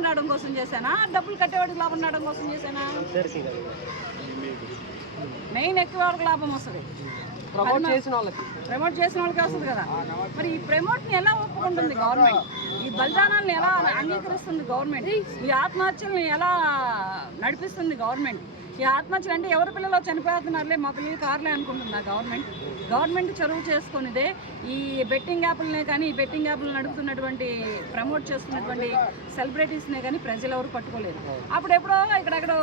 రావడం కోసం చేశానా, డబ్బులు కట్టేవాడికి లాభం రావడం కోసం చేశానా? మెయిన్ ఎక్కువ వాళ్ళకి లాభం వస్తుంది, ప్రమోట్ చేసిన వాళ్ళకి వస్తుంది కదా. మరి ఈ ప్రమోట్ని ఎలా ఒప్పుకుంటుంది గవర్నమెంట్? ఈ బలిదానాలను ఎలా అంగీకరిస్తుంది గవర్నమెంట్? ఈ ఆత్మహత్యలను ఎలా నడిపిస్తుంది గవర్నమెంట్? ఈ ఆత్మహత్యలు అంటే ఎవరి పిల్లలు చనిపోతున్నారులే, మా పిల్లలు కార్లే అనుకుంటుందా గవర్నమెంట్ చొరవ చేసుకునిదే ఈ బెట్టింగ్ యాప్లనే కానీ, ఈ బెట్టింగ్ యాప్లను నడుపుతున్నటువంటి ప్రమోట్ చేస్తున్నటువంటి సెలబ్రిటీస్నే కానీ ప్రజలు ఎవరు పట్టుకోలేదు. అప్పుడు ఎప్పుడో ఇక్కడెక్కడో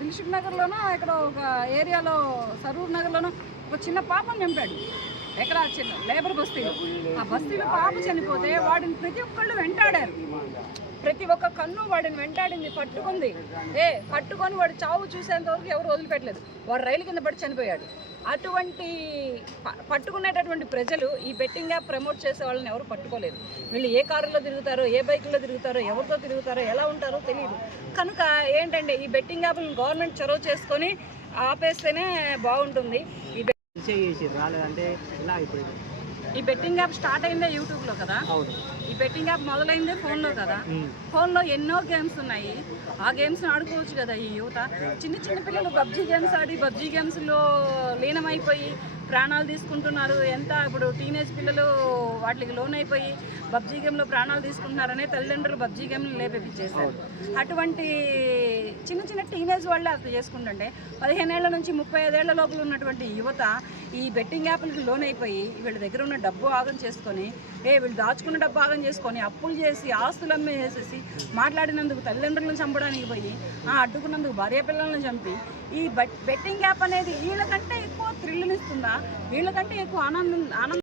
దిల్సుఖ్ నగర్లోనో ఇక్కడ ఒక ఏరియాలో సరూర్ నగర్లోనో ఒక చిన్న పాపను చంపాడు. ఎక్కడ చిన్న లేబర్ బస్తీలో. ఆ బస్తీలో పాప చనిపోతే వాడిని ప్రతి ఒక్కళ్ళు వెంటాడారు, ప్రతి ఒక్క కన్ను వాడిని వెంటాడింది, పట్టుకొని వాడు చావు చూసేంత వరకు ఎవరు వదిలిపెట్టలేదు. వాడు రైలు కింద పడి చనిపోయాడు. అటువంటి పట్టుకునేటటువంటి ప్రజలు ఈ బెట్టింగ్ యాప్ ప్రమోట్ చేసే వాళ్ళని ఎవరు పట్టుకోలేదు. వీళ్ళు ఏ కారులో తిరుగుతారో, ఏ బైకుల్లో తిరుగుతారో, ఎవరితో తిరుగుతారో, ఎలా ఉంటారో తెలియదు. కనుక ఏంటంటే ఈ బెట్టింగ్ యాప్లను గవర్నమెంట్ చొరవ చేసుకొని ఆపేస్తేనే బాగుంటుంది. ఈ బెట్టింగ్ యాప్ స్టార్ట్ అయిందే యూట్యూబ్లో కదా, ఈ బెట్టింగ్ యాప్ మొదలైందే ఫోన్లో కదా. ఫోన్లో ఎన్నో గేమ్స్ ఉన్నాయి, ఆ గేమ్స్ని ఆడుకోవచ్చు కదా ఈ యువత. చిన్న పిల్లలు పబ్జీ గేమ్స్ ఆడి పబ్జీ గేమ్స్లో లీనమైపోయి ప్రాణాలు తీసుకుంటున్నారు. ఎంత ఇప్పుడు టీనేజ్ పిల్లలు వాటికి లోన్ అయిపోయి పబ్జీ గేమ్లో ప్రాణాలు తీసుకుంటున్నారనే తల్లిదండ్రులు పబ్జీ గేమ్లు లేపేపించేశారు. అటువంటి చిన్న టీనేజ్ వాళ్ళే అర్థం చేసుకుంటుంటే 15 ఏళ్ల నుంచి 35 ఏళ్ల లోపల ఉన్నటువంటి యువత ఈ బెట్టింగ్ యాప్లకి లోన్ అయిపోయి వీళ్ళ దగ్గర ఉన్న డబ్బు ఆగం చేసుకొని, వీళ్ళు దాచుకున్న డబ్బు ఆగం చేసుకొని అప్పులు చేసి ఆస్తులు అమ్మేసేసి మాట్లాడినందుకు తల్లిదండ్రులను చంపడానికి పోయి, అడ్డుకున్నందుకు భార్య పిల్లలను చంపి, ఈ బెట్టింగ్ యాప్ అనేది వీళ్ళకంటే ఎక్కువ థ్రిల్నిస్తుందా, వీళ్ళకంటే ఎక్కువ ఆనందం